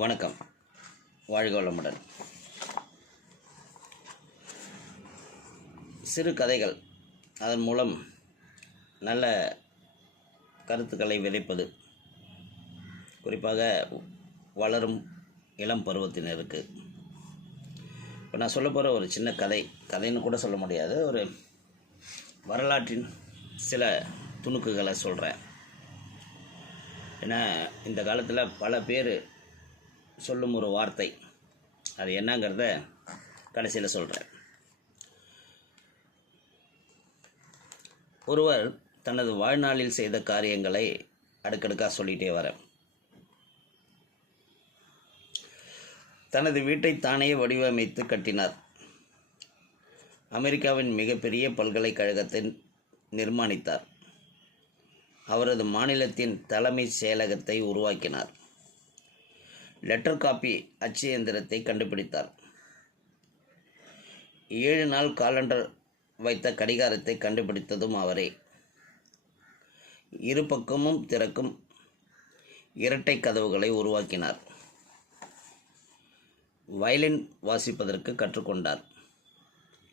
வணக்கம். வாழ்க வளமுடன். சிறு கதைகள், அதன் மூலம் நல்ல கருத்துக்களை விதைப்பது, குறிப்பாக வளரும் இளம் பருவத்தினருக்கு. இப்போ நான் சொல்ல போகிற ஒரு சின்ன கதைன்னு கூட சொல்ல முடியாது, ஒரு வரலாற்றின் சில துணுக்குகளை சொல்கிறேன். ஏன்னா இந்த காலத்தில் பல பேர் சொல்லும் ஒரு வார்த்தை, அது என்னங்கிறத கடைசியில் சொல்கிறேன். ஒருவர் தனது வாழ்நாளில் செய்த காரியங்களை அடுக்கடுக்காக சொல்லிகிட்டே வரேன். தனது வீட்டை தானே வடிவமைத்து கட்டினார். அமெரிக்காவின் மிகப்பெரிய பல்கலைக்கழகத்தை நிர்மாணித்தார். அவரது மாநிலத்தின் தலைமை செயலகத்தை உருவாக்கினார். லெட்டர் காப்பி அச்சு இயந்திரத்தை கண்டுபிடித்தார். 7 நாள் காலண்டர் வைத்த கடிகாரத்தை கண்டுபிடித்ததும் அவரே. இரு பக்கமும் திறக்கும் இரட்டை கதவுகளை உருவாக்கினார். வயலின் வாசிப்பதற்கு கற்றுக்கொண்டார்.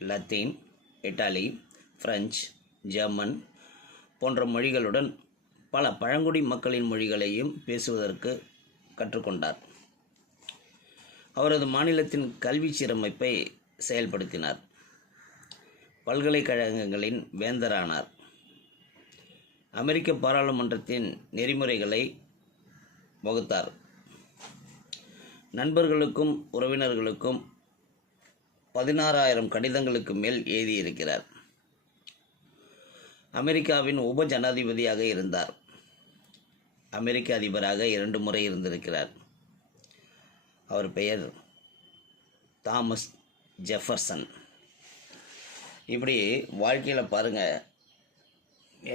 லத்தீன், இட்டாலி, பிரெஞ்சு, ஜெர்மன் போன்ற மொழிகளுடன் பல பழங்குடி மக்களின் மொழிகளையும் பேசுவதற்கு கற்றுக்கொண்டார். அவரது மாநிலத்தின் கல்வி சீரமைப்பை செயல்படுத்தினார். பல்கலைக்கழகங்களின் வேந்தரானார். அமெரிக்க பாராளுமன்றத்தின் நெறிமுறைகளை வகுத்தார். நண்பர்களுக்கும் உறவினர்களுக்கும் 16,000 கடிதங்களுக்கு மேல் எழுதியிருக்கிறார். அமெரிக்காவின் உப ஜனாதிபதியாக இருந்தார். அமெரிக்க அதிபராக 2 முறை இருந்திருக்கிறார். அவர் பெயர் தாமஸ் ஜெஃபர்சன். இப்படி வாழ்க்கையில் பாருங்கள்,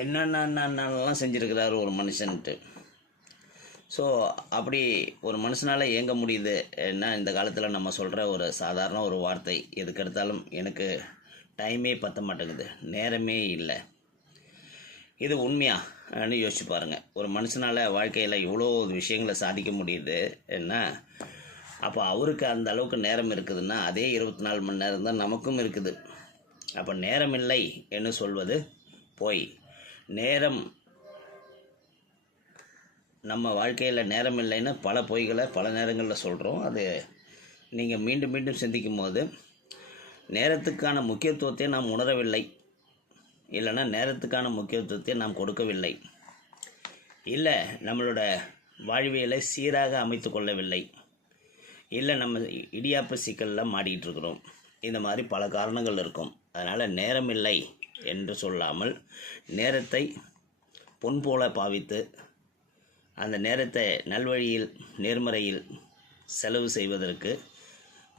என்னென்னலாம் செஞ்சுருக்கிறார் ஒரு மனுஷன்ட்டு. ஸோ அப்படி ஒரு மனுஷனால் இயங்க முடியுது என்ன இந்த காலத்தில் நம்ம சொல்கிற ஒரு சாதாரண ஒரு வார்த்தை. எதுக்கெடுத்தாலும் எனக்கு டைமே பற்ற மாட்டேங்குது, நேரமே இல்லை. இது உண்மையான்னு யோசிச்சு பாருங்கள். ஒரு மனுஷனால் வாழ்க்கையில் இவ்வளோ விஷயங்களை சாதிக்க முடியுது என்ன, அப்போ அவருக்கு அந்த அளவுக்கு நேரம் இருக்குதுன்னா அதே 24 மணி நேரம் தான் நமக்கும் இருக்குது. அப்போ நேரம் இல்லை என்று சொல்வது போய். நேரம், நம்ம வாழ்க்கையில் நேரம் இல்லைன்னு பல பொய்களை பல நேரங்களில் சொல்கிறோம். அது நீங்கள் மீண்டும் மீண்டும் சிந்திக்கும் போது நேரத்துக்கான முக்கியத்துவத்தை நாம் உணரவில்லை, இல்லைன்னா நேரத்துக்கான முக்கியத்துவத்தை நாம் கொடுக்கவில்லை, இல்லை நம்மளோட வாழ்வியலை சீராக அமைத்து கொள்ளவில்லை, இல்லை நம்ம இடியாப்பு சிக்கலில் மாட்டிகிட்டு இருக்கிறோம். இந்த மாதிரி பல காரணங்கள் இருக்கும். அதனால் நேரம் இல்லை என்று சொல்லாமல் நேரத்தை பொன் போல பாவித்து அந்த நேரத்தை நல்வழியில் நேர்மறையில் செலவு செய்வதற்கு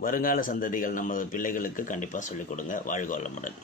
வருங்கால சந்ததிகள் நமது பிள்ளைகளுக்கு கண்டிப்பாக சொல்லிக் கொடுங்க. வாழ்க வளமுடன்.